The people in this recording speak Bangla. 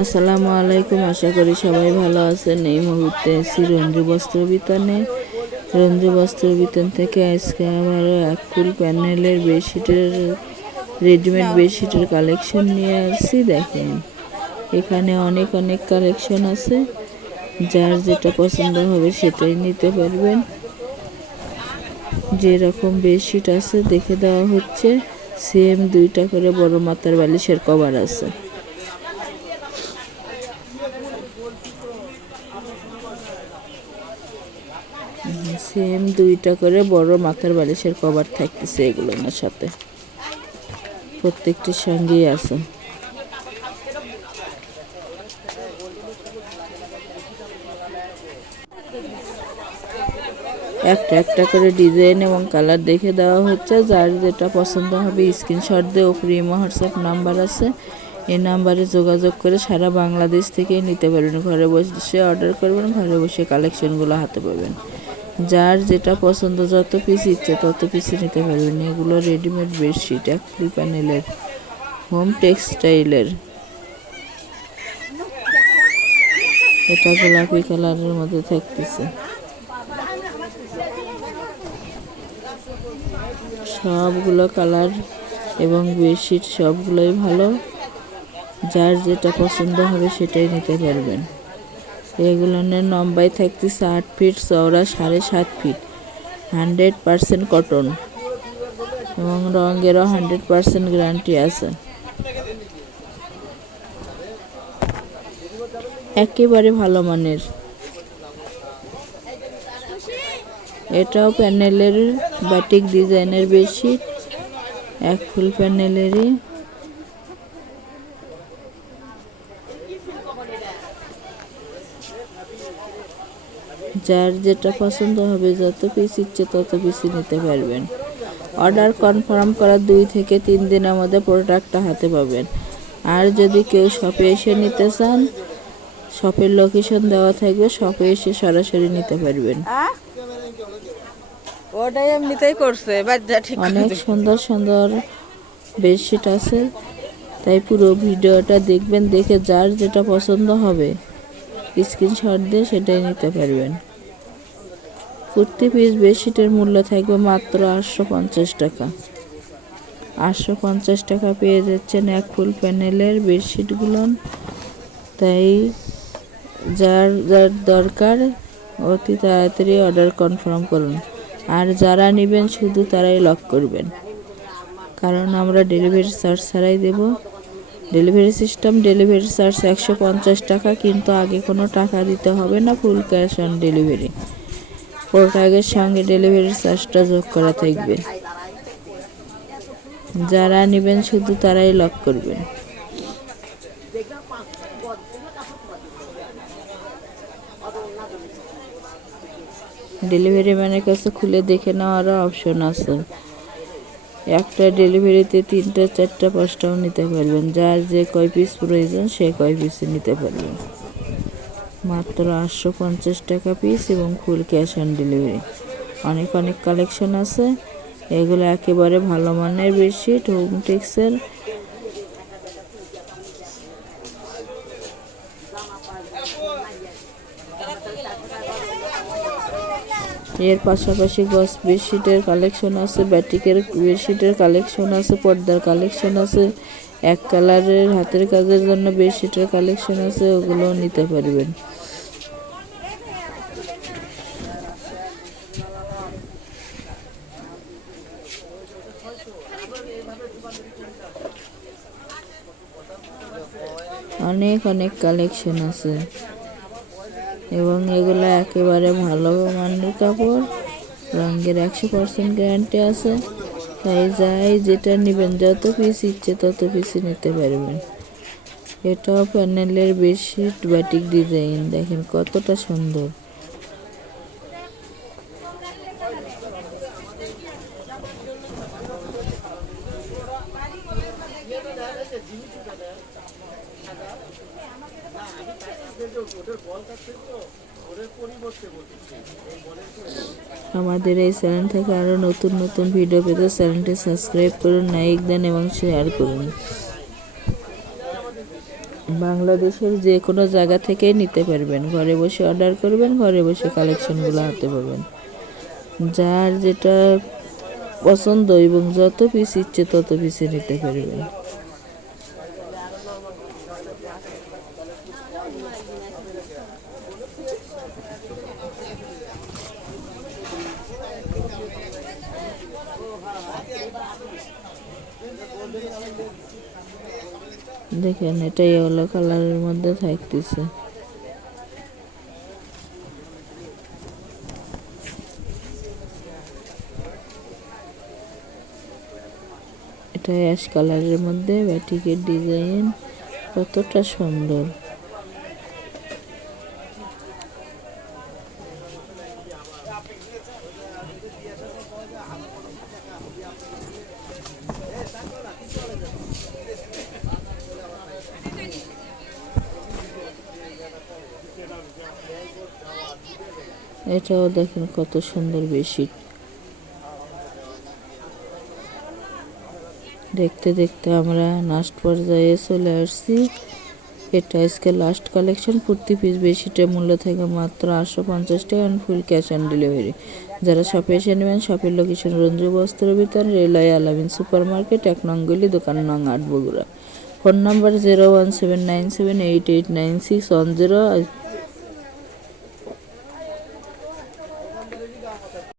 আসসালামু আলাইকুম, আশা করি সবাই ভালো আছেন। এই মুহূর্তে এসেছি রঞ্জু বস্ত্র বিতানে। রঞ্জু বস্ত্র বিতান থেকে আজকে আবারও এক ফুল প্যানেলের বেডশিটের রেডিমেড বেডশিটের কালেকশন নিয়ে আসছি। দেখেন এখানে অনেক কালেকশন আছে, যার যেটা পছন্দ হবে সেটাই নিতে পারবেন। যেরকম বেডশিট আছে দেখে দেওয়া হচ্ছে। সেম 2টা করে বড় মাথার বালিশের কভার আছে। সেম 2টা করে বড় মাথার বালিশের কভার থাকতেছে এগুলোর সাথে, প্রত্যেকটির সঙ্গেই আছে। একটা করে ডিজাইন এবং কালার দেখে দেওয়া হচ্ছে। যার যেটা পছন্দ হবে স্ক্রিনশট দিয়ে উপরে ইমো হোয়াটসঅ্যাপ নাম্বার আছে, এই নাম্বারে যোগাযোগ করে সারা বাংলাদেশ থেকেই নিতে পারবেন। ঘরে বসে অর্ডার করবেন, ঘরে বসে কালেকশনগুলো হাতে পাবেন। যার যেটা পছন্দ, যত পিস ইচ্ছে তত পিসই নিতে পারবেন। এগুলো রেডিমেড বেডশিট, এক ফুল প্যানেলের, হোম টেক্সটাইলের। এটা গোলাপি কালারের মধ্যে থাকতেছে। সবগুলো কালার এবং বেডশিট সবগুলোই ভালো। যার যেটা পছন্দ হবে সেটাই নিতে পারবেন। এগুলোর লম্বাই থাকতেছে 8 ফিট, চওড়া 7.5 ফিট, 100% কটন এবং রঙেরও 100% গ্যারান্টি আছে। একেবারে ভালো মানের। এটাও প্যানেলের বাটিক ডিজাইনের বেডশিট, এক ফুল প্যানেলেরই। যার যেটা পছন্দ হবে, যত পিস ইচ্ছে তত পিসই নিতে পারবেন। অর্ডার কনফার্ম করার 2 থেকে 3 দিনের মধ্যে প্রোডাক্টটা হাতে পাবেন। আর যদি কেউ শপে এসে নিতে চান, শপের লোকেশন দেওয়া থাকবে, শপে এসে সরাসরি নিতে পারবেন। অনেক সুন্দর বেডশিট আছে, তাই পুরো ভিডিওটা দেখবেন। দেখে যার যেটা পছন্দ হবে স্ক্রিনশট দিয়ে সেটাই নিতে পারবেন। প্রতি পিস বেডশিটের মূল্য থাকবে মাত্র 850 টাকা। 850 টাকা পেয়ে যাচ্ছেন এক ফুল প্যানেলের বেডশিটগুলো। তাই যার দরকার অতি তাড়াতাড়ি অর্ডার কনফার্ম করুন। আর যারা নেবেন শুধু তারাই লক করবেন, কারণ আমরা ডেলিভারি চার্জ ছাড়াই দেব। ডেলিভারি সিস্টেম, ডেলিভারি চার্জ 150 টাকা, কিন্তু আগে কোনো টাকা দিতে হবে না, ফুল ক্যাশ অন ডেলিভারি। প্রোডাক্টের সঙ্গে ডেলিভারি চার্জটা যোগ করা থাকবে। যারা নেবেন শুধু তারাই লক করবেন। ডেলিভারি ম্যানের কাছে খুলে দেখে নেওয়ারও অপশন আছে। একটা ডেলিভারিতে 3টা 4টা 5টাও নিতে পারবেন। যার যে কয় পিস প্রয়োজন সে কয় পিসই নিতে পারবেন। মাত্র 850 টাকা পিস এবং ফুল ক্যাশ অন ডেলিভারি। অনেক কালেকশন আছে। এগুলো একেবারে ভালো মানের বেডশিট, হোম টেক্সের। এর পাশাপাশি গস বেডশিটের কালেকশন আছে, ব্যাটিকের বেডশিটের কালেকশন আছে, পর্দার কালেকশন আছে, এক কালারের হাতের কাজের জন্য বেডশিটের কালেকশন আছে, ওগুলোও নিতে পারবেন। অনেক কালেকশন আছে এবং এগুলো একেবারে ভালো মানের কাপড়, রঙের 100% গ্যারান্টি আছে। তাই যাই যেটা নেবেন, যত পিস ইচ্ছে তত পিসই নিতে পারবেন। এটাও প্যানেলের বেডশিট, বাটিক ডিজাইন, দেখেন কতটা সুন্দর। আমাদের এই চ্যানেল থেকে আরও নতুন ভিডিও পেতে চ্যানেলটি সাবস্ক্রাইব করুন, লাইক দেন এবং শেয়ার করুন। বাংলাদেশের যে কোনো জায়গা থেকেই নিতে পারবেন। ঘরে বসে অর্ডার করবেন, ঘরে বসে কালেকশনগুলো হাতে পাবেন। যার যেটা পছন্দ এবং যত পিস ইচ্ছে তত পিসে নিতে পারবেন। দেখেন এটা ইয়েলো কালারের মধ্যে থাকতেছে। এটা অ্যাশ কালারের মধ্যে ব্যাটিকের ডিজাইন কতটা সুন্দর। এটাও দেখেন কত সুন্দর বেডশিট। দেখতে দেখতে আমরা লাস্ট পর্যায়ে চলে আসছি। এটা আজকে লাস্ট কালেকশন। প্রতি পিস বেডশিটের মূল্য থেকে মাত্র 850 টাকা, ফুল ক্যাশ অন ডেলিভারি। যারা শপে এসে নেবেন, শপের লোকেশন রঞ্জু বস্ত্র বিতান, রেলওয়ে আলামিন সুপার মার্কেট, 1 নং গলি, দোকান নং 8, বগুড়া। Phone number 01797889610।